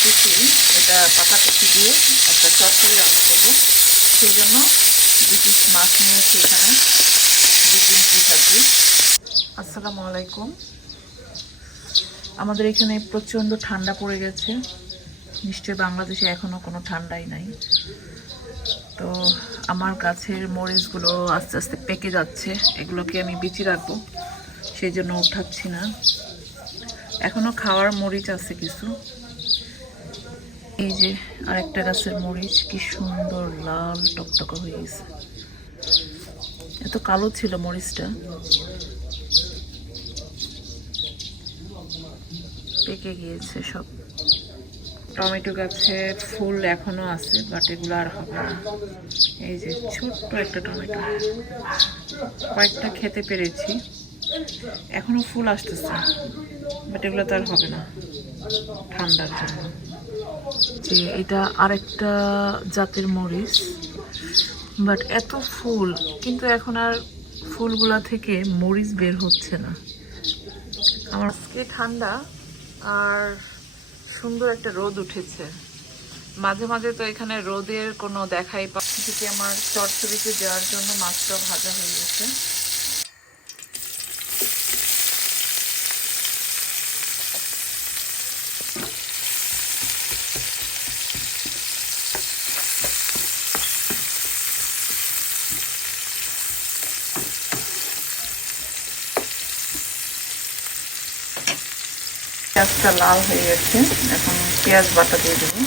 ভাবতেছি এটা পাতাকপি দিয়ে একটা চচ্চড়ি রান্না করবো। সেই জন্য 2 পিস মাছ নিয়েছি এখানে, 2-3 পিস আর কি। আসসালামু আলাইকুম। আমাদের এখানে প্রচণ্ড ঠান্ডা পড়ে গেছে, নিশ্চয়ই বাংলাদেশে এখনও কোনো ঠান্ডাই নাই। তো আমার গাছের মরিচগুলো আস্তে আস্তে পেকে যাচ্ছে, এগুলোকে আমি বিচি রাখবো, সেই জন্য উঠাচ্ছি না। এখনও খাওয়ার মরিচ আছে কিছু। এই যে আরেকটা গাছের মরিচ, কি সুন্দর লাল টকটকা হয়ে গেছে। এত কালো ছিল মরিচটা, পেকে গিয়েছে সব। টমেটো গাছে ফুল এখনো আছে, বাট এগুলো আর হবে না। এই যে ছোট্ট একটা টমেটো, কয়েকটা খেতে পেরেছি, এখনো ফুল আসতেছে, বাট এগুলো তো আর হবে না ঠান্ডার জন্য। যে এটা আরেকটা জাতের মরিচ, বাট এত ফুল, কিন্তু এখন আর ফুলগুলা থেকে মরিচ বের হচ্ছে না। আমার আজকে ঠান্ডা আর সুন্দর একটা রোদ উঠেছে। মাঝে মাঝে তো এখানে রোদের কোনো দেখাই পাচ্ছি। আমার চচ্চড়িতে দেওয়ার জন্য মাছটা ভাজা হয়ে গেছে। পেঁয়াজটা লাল হয়ে গেছে, এখন পেঁয়াজ বাটা দিয়ে দেবো।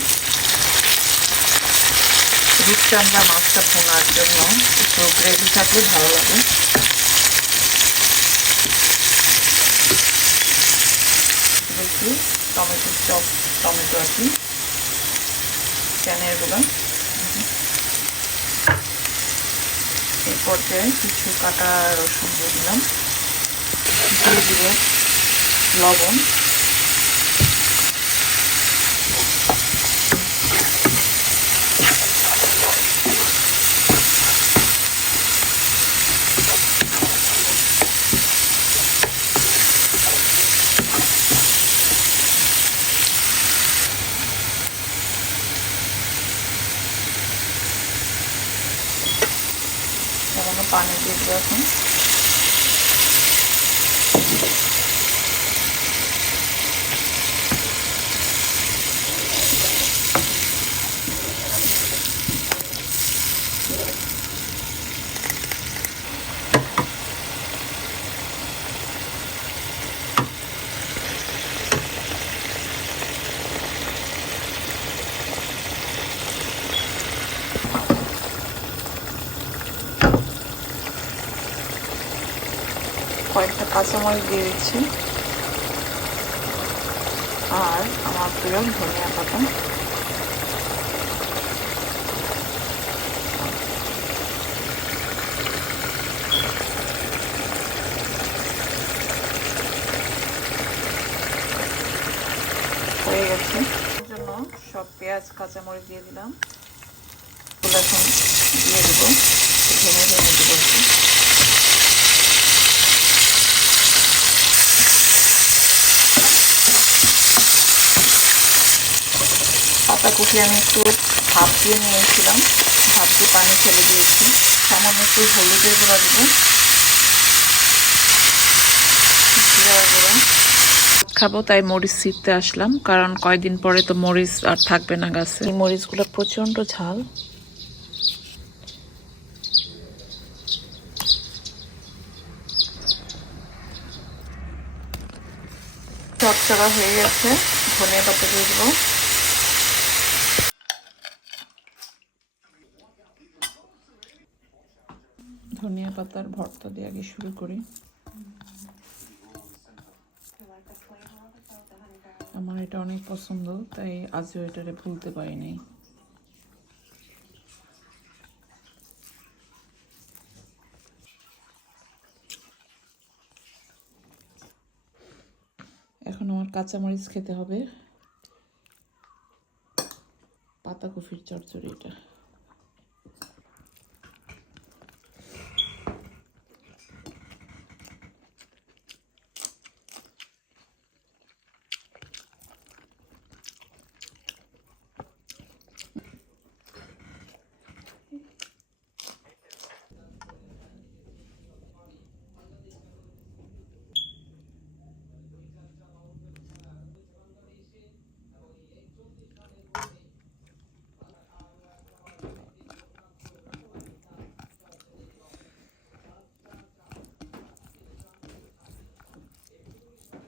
রূপচাঁদা মাছটা ভোনার জন্য একটু গ্রেভি থাকলে ভালো লাগে। একটু টমেটোর চপ, টমেটো আর কি, ক্যানের গুলো। এই পর্যায়ে কিছু কাটা রসুন দিয়ে দিলাম, দিয়ে দিব লবণ, পানি দিয়ে দেবো এখন। কয়েকটা কাঁচামরিচ দিয়ে দিচ্ছি, আর আমার প্রিয় ধনিয়া পাতা। হয়ে গেছে, এর জন্য সব পেঁয়াজ কাঁচামরিচ দিয়ে দিলাম। এখন দিয়ে দেবো, ভেঙে ভেঙে দেবো। পাতাকপি আমি একটু ভাপ দিয়ে নিয়েছিলাম, ভাপ দিয়ে পানি ফেলে দিয়েছি। সামান্য একটু হলুদের গুঁড়া দেবো, জিরার গুঁড়া। খাবো তাই মরিচ ছিঁড়তে আসলাম, কারণ কয়দিন পরে তো মরিচ আর থাকবে না গাছে। এই মরিচগুলো প্রচণ্ড ঝাল। চটচড়া হয়ে গেছে, ধনিয়া পাতা দিয়ে দেবো। ধনিয়া পাতার ভর্তা দিয়ে আগে শুরু করি। আমার এটা অনেক পছন্দ, তাই আজও এটারে ভুলতে পারিনি। এখন আমার কাঁচামরিচ খেতে হবে। পাতাকপির চচ্চড়ি এটা।